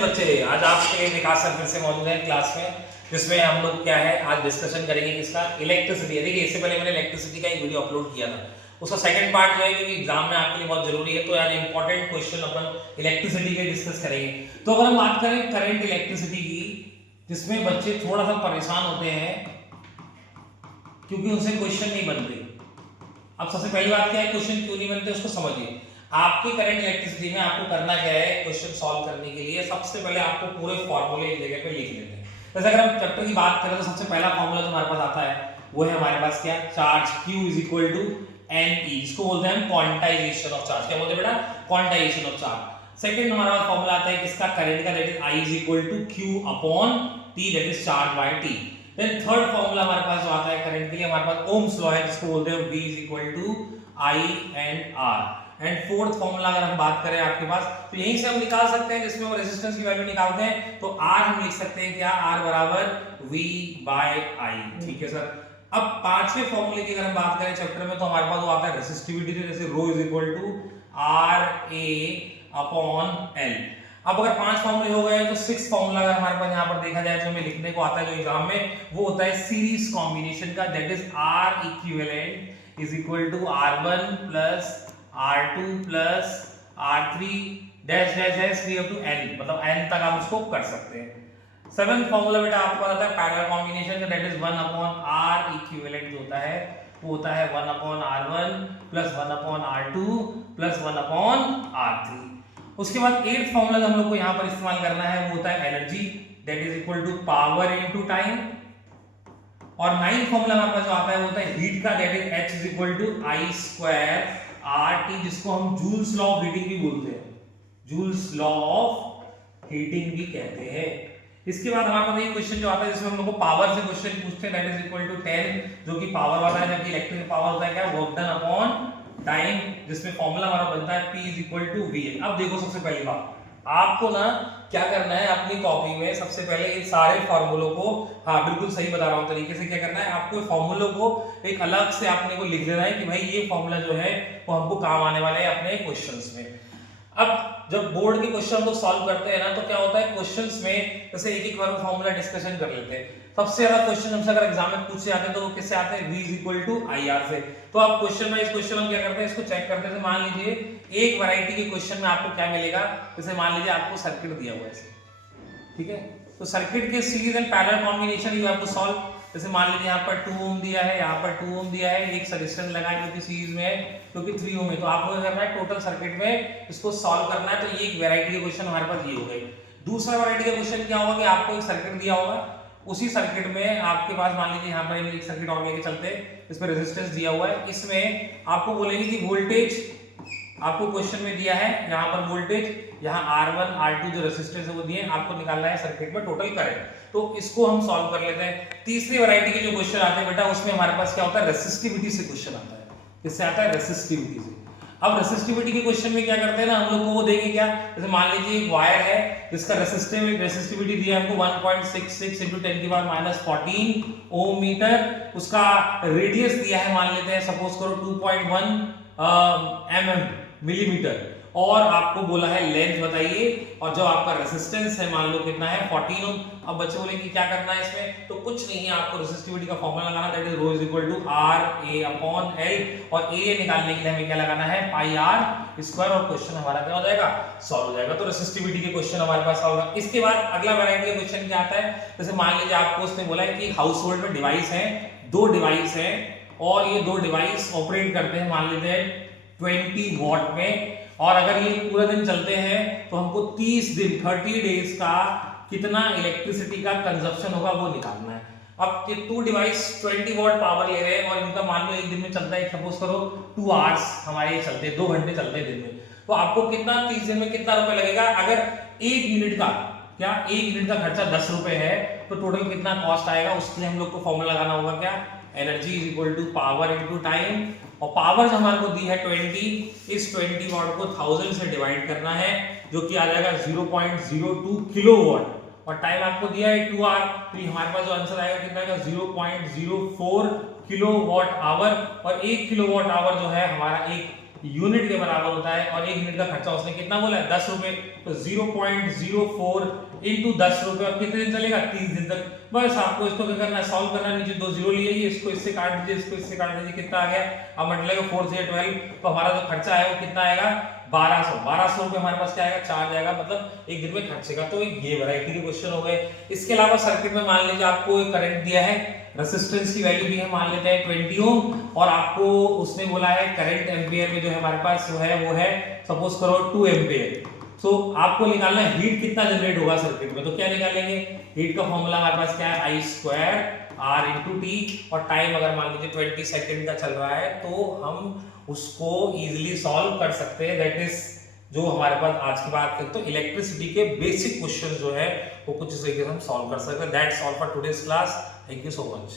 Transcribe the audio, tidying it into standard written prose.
बच्चे आज आपके लिए विकास सर फिर से मौजूद है क्लास में, जिसमें हम लोग क्या है आज डिस्कशन करेंगे किसका, इलेक्ट्रिसिटी। देखिए इससे पहले मैंने इलेक्ट्रिसिटी का एक वीडियो अपलोड किया था, उसका सेकंड पार्ट जो है क्योंकि एग्जाम में आपके लिए बहुत जरूरी है, तो आज इंपॉर्टेंट क्वेश्चन अपन इलेक्ट्रिसिटी के डिस्कस करेंगे। तो अगर हम बात करें करंट इलेक्ट्रिसिटी की, जिसमें बच्चे थोड़ा सा परेशान होते हैं क्योंकि उनसे क्वेश्चन नहीं बनते। अब सबसे पहली बात क्या है, क्वेश्चन क्यों नहीं बनते उसको समझिए। आपके करंट इलेक्ट्रिसिटी में आपको करना क्या है, क्वेश्चन सॉल्व करने के लिए सबसे पहले आपको पूरे फॉर्मूले एक जगह पे लिख लेते हैं। जैसे अगर हम चैप्टर की बात करें तो सबसे पहला फॉर्मूला जो हमारे पास आता है वो है हमारे पास क्या, charge Q is equal to NE, इसको बोलते हैं हम क्वांटाइजेशन ऑफ चार्ज। क्या बोलते हैं बेटा, क्वांटाइजेशन ऑफ चार्ज। सेकंड हमारा फॉर्मूला आता है किसका, करंट का, that is I is equal to Q upon T, that is charge by T। Then third formula हमारे पास जो आता है करंट के लिए, हमारे पास ओम्स लॉ है जिसको बोलते हैं V is equal to I and R। And fourth formula अगर हम बात करें आपके पास, तो यहीं से हम निकाल सकते हैं जिसमें वो रेजिस्टेंस की वैल्यू निकालते हैं, तो R हम लिख सकते हैं क्या, R बराबर V बाय I। ठीक है सर। अब पांचवें फॉर्मूले की अगर हम बात करें चैप्टर में, तो हमारे पास वो आता है रेसिस्टिविटी, जैसे rho is equal to RA upon L। अब अगर पांच फॉर्मूले हो गए तो सिक्स फॉर्मूला अगर हमारे पास यहाँ पर देखा जाए तो हमें लिखने को आता है जो एग्जाम में, वो होता है सीरीज कॉम्बिनेशन का, that is R equivalent is equal to R1 plus R2 plus R3 dash dash dash up to N, मतलब N तक आप उसको कर सकते हैं। सेवेंथ फॉर्मूला बेटा आपको पता है पैरेलल कॉम्बिनेशन का, that is 1 upon R equivalent जो होता है वो होता है 1 upon R1 plus 1 upon R2 plus 1 upon R3। उसके बाद एट्थ फॉर्मूला जो हम लोग को यहाँ पर इस्तेमाल करना है वो होता है energy, that is equal to power into time. और नाइन्थ फॉर्मूला हमारे पास जो आता है वो होता है हीट का, that is H is equal to I square RT, जिसको हम जूल्स लॉ ऑफ हीटिंग भी बोलते हैं, जूल्स लॉ ऑफ हीटिंग भी कहते हैं। इसके बाद हमारे पास एक क्वेश्चन जो आता है जिसमें हम लोग को पावर से क्वेश्चन पूछते हैं, दैट इज इक्वल टू 10, जो कि पावर वाला है, जबकि इलेक्ट्रिक पावर होता है क्या, वर्क डन अपॉन टाइम, जिसमें फॉर्मूला हमारा बनता है P is equal to VN। अब देखो सबसे पहली बात आपको ना क्या करना है, अपनी कॉपी में सबसे पहले इन सारे फॉर्मूलों को, हाँ बिल्कुल सही बता रहा हूँ तरीके से, क्या करना है आपको फॉर्मूलों को एक अलग से आपने को लिख देना है कि भाई ये फॉर्मूला जो है वो हमको काम आने वाले हैं अपने क्वेश्चंस में। अब जब बोर्ड के क्वेश्चन को सॉल्व करते हैं ना, तो क्या होता है क्वेश्चंस में जैसे एक एक बार फॉर्मूला डिस्कशन कर लेते हैं। सबसे ज्यादा क्वेश्चन हमसे अगर एग्जाम में पूछे जाते हैं तो वो किससे आते हैं, V is equal to IR से। तो आप क्वेश्चन वाइज क्वेश्चन हम क्या करते हैं, इसको चेक करते हैं। मान लीजिए एक वैरायटी के क्वेश्चन में आपको क्या मिलेगा, जैसे मान लीजिए आपको सर्किट दिया हुआ है, ठीक है, तो सर्किट के series and parallel combination you have to solve. जैसे मान लीजिए यहाँ पर 2 ओम दिया है, यहाँ पर 2 ओम दिया है, एक रेजिस्टेंस लगा है जो कि सीरीज में है जो कि 3 ओम है, तो आपको क्या करना है टोटल सर्किट में इसको सॉल्व करना है। तो ये एक वैरायटी के क्वेश्चन हमारे पास ये हो गए। दूसरा वैरायटी का क्वेश्चन क्या होगा कि आपको एक सर्किट दिया होगा, उसी सर्किट में आपके पास मान लीजिए यहाँ पर एक सर्किट और लेके चलते हैं, इसमें रेजिस्टेंस दिया हुआ है, इसमें आपको बोलेंगे कि वोल्टेज आपको क्वेश्चन में दिया है, यहाँ पर वोल्टेज, यहाँ R1 R2 जो रेजिस्टेंस है वो दिए, आपको निकालना है सर्किट में टोटल करंट। तो इसको हम सॉल्व कर लेते हैं। तीसरी वैरायटी के जो क्वेश्चन आते हैं बेटा, उसमें हमारे पास क्या होता है, रेसिस्टिविटी से क्वेश्चन आता है। किससे आता है, रेसिस्टिविटी से। अब रेसिस्टिविटी के क्वेश्चन में क्या करते हैं ना, हम लोग को वो देंगे क्या, जैसे मान लीजिए एक वायर है जिसका रेसिस्टिविटी दिया है हमको 1.66 × 10⁻14 ओम मीटर, उसका रेडियस दिया है मान लेते हैं सपोज करो 2.1 mm मिलीमीटर, और आपको बोला है लेंथ बताइए, और जो आपका रेजिस्टेंस है मान लो कितना है 14 ओम। अब बच्चे बोले कि क्या करना है इसमें, तो कुछ नहीं है, आपको रेजिस्टिविटी का फॉर्मूला लगाना, that is rho is equal to RA upon L, और A निकालने के लिए हमें क्या लगाना है, पाई R स्क्वायर, और क्वेश्चन हमारा क्या हो जाएगा, सॉल्व हो जाएगा। तो रेसिस्टिविटी के क्वेश्चन हमारे पास सॉल्व होगा। इसके बाद अगला वैरायटी का क्वेश्चन क्या आता है, जैसे मान लीजिए आपको उसने बोला है कि हाउस होल्ड में डिवाइस है, 2 डिवाइस है, और ये 2 डिवाइस ऑपरेट करते हैं मान लीजिए 20 वॉट में, और अगर ये पूरा दिन चलते हैं तो हमको 30 दिन 30 डेज का कितना इलेक्ट्रिसिटी का कंजप्शन होगा वो निकालना है। अब ये 2 डिवाइस 20 वॉट पावर ले रहे हैं, और इनका मान लो एक दिन में चलता है, सपोज करो 2 आवर्स हमारे चलते हैं, 2 घंटे चलते हैं दिन में, तो आपको कितना 30 दिन में कितना रुपए लगेगा। अगर 1 यूनिट का, क्या 1 यूनिट का खर्चा 10 रुपए है, तो टोटल कितना कॉस्ट आएगा, उसके लिए हम लोग को फॉर्मूला लगाना होगा क्या, energy is equal to power into time, और पावर जो हमारे को दी है 20, इस 20 वाट को 1000 से डिवाइड करना है, जो कि आ जाएगा 0.02 किलोवाट, और टाइम आपको दिया है 2 आवर, तो ये हमारे पास जो आंसर आएगा कितना आएगा 0.04 किलोवाट आवर, और 1 किलोवाट आवर जो है हमारा एक यूनिट के बराबर होता है, और 1 यूनिट का खर्चा उसने कितना बोला है 10 रुपए, तो 0.04 इंटू 10 रुपए, और कितने दिन चलेगा 30 दिन तक। बस आपको इसको क्या करना है, सॉल्व करना है, नीचे 2 जीरो लिए, इसको इससे काट दीजिए, इसको इससे काट दीजिए, कितना आ गया, अब मल्टीप्लाई 4 से 12, तो हमारा जो खर्चा है वो कितना आएगा 1200 रुपए हमारे पास क्या आएगा, चार्ज आएगा, मतलब एक दिन में खर्चे का। तो ये वैरायटी के क्वेश्चन हो गए। इसके अलावा सर्किट में मान लीजिए आपको करंट दिया है, रेजिस्टेंस की वैल्यू भी है, मान लेते हैं 20 ओम, और आपको उसने बोला है करंट एम्पियर में जो है हमारे पास जो है वो है सपोज करो 2 एम्पियर। तो आपको निकालना है हीट कितना जनरेट होगा सर्किट में, तो क्या निकालेंगे, हीट का फॉर्मूला हमारे पास क्या है, आई स्क्वायर आर इंटू टी, और टाइम अगर मान लीजिए 20 सेकेंड का चल रहा है तो हम उसको इजीली सॉल्व कर सकते हैं। दैट इज जो हमारे पास आज की बात करें तो इलेक्ट्रिसिटी के बेसिक क्वेश्चन जो है वो कुछ इस तरीके से हम सॉल्व कर सकते हैं। That's all for today's class. Thank you so much.